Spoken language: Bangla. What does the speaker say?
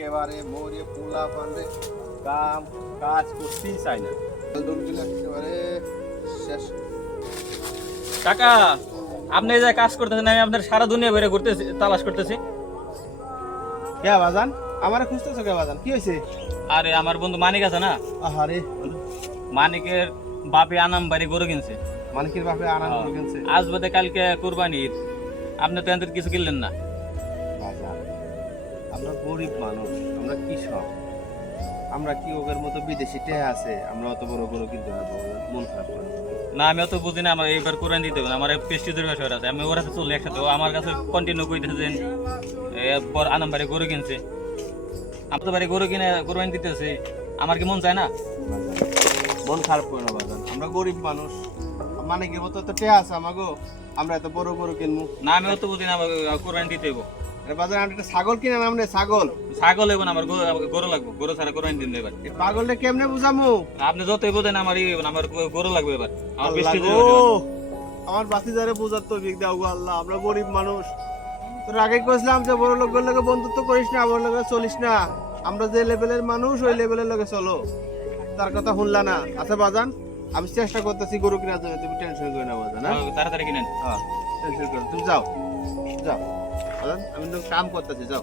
একেবারে মরে পোলা পান্ডে কাম কাজ করতেই চাই না একেবারে শেষ। কাকা, আপনি এই যে কাজ করতেছেন, আমি আপনার সারা দুনিয়া বেড়ে ঘুরতেছি, তালাশ করতেছি। কে বাজান আমারে খুঁজতেছো? কে বাজান কি হয়েছে? আরে আমার বন্ধু মানিক আছে না, আহারে মানিকের বাপে আনাম বাড়ি গরু কিনছে। মানিকের বাপে আনান করে কিনছে। আজ বাদে কালকে কুরবানি ঈদ, আপনি তো এদের কিছু কিনলেন না। বাজান আমরা গরিব মানুষ, আমরা কৃষক, আমরা কি ওদের মতো বিদেশি টেহা আছে আমরা অত বড় গরু কিনতে পারবো? মন খারাপ করে। না আমি অত বুঝি না, আমার এইবার কোরবানি দিতে হবে না, আমার পেস্টিজের ব্যবসা আছে, আমি ওর সাথে চলে একসাথে। ও আমার কাছে কন্টিনিউ কইতেছেন আনাম বাড়ি গরু কিনছে, আমি তো বাড়ি গরু কিনে কোরবানি দিতেছে, আমার কি মন চায় না? মন খারাপ করে না বাজান, আমরা গরিব মানুষ, মানিকের মতো তো টেহা আছে আমাগো, আমরা এত বড় গরু কিনবো না আমি অত বুঝি না, আমার কোরবানি দিতে হইব। আরে বাজান আমরা একটা ছাগল কিনে নাম রে, ছাগল। ছাগল হইব না, আমার গরু লাগবে, গরু ছাড়া কোরবানি দিন এবার। এই পাগলটা কেমনে বুঝামু? আপনি যতই বোঝেন আমার আমার গরু লাগবে এবার, আমার আল্লাহ পেস্টিজের গো, ব্যবসা। আমার বাতিজারে বুঝার তো বিক দাও গো আল্লাহ, আমরা গরিব মানুষ। তোর আগে কইছিলাম যে বড় লোকের লগে বন্ধুত্ব করিস না, বড় লোকের চলিস না, আমরা যে লেভেলের মানুষ ওই লেভেলের লগে চলো, তার কথা শুনলা না। আচ্ছা বাজান আমি চেষ্টা করতেছি গরু কেনার জন্য, তুমি টেনশন করো না বাজান। হ্যাঁ তাড়াতাড়ি কিনেন। টেনশন করো, তুমি যাও যাও বাজান, আমি তো কাম করতেছি, যাও।